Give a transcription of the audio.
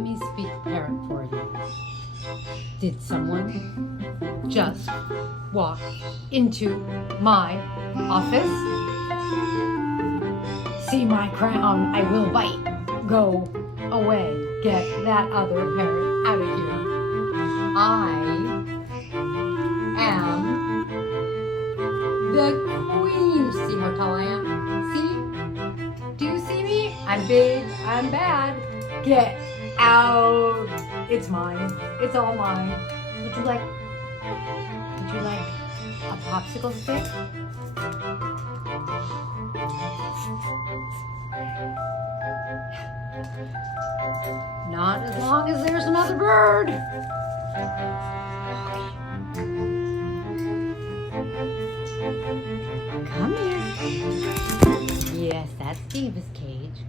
Let me speak parrot for you. Did someone just walk into my office? See my crown, I will bite. Go away. Get that other parrot out of here. I am the queen. See how tall I am? See? Do you see me? I'm big. I'm bad. Get out. It's mine. It's all mine. Would you like a popsicle stick? Not as long as there's another bird. Come here. Yes, that's Diva's cage.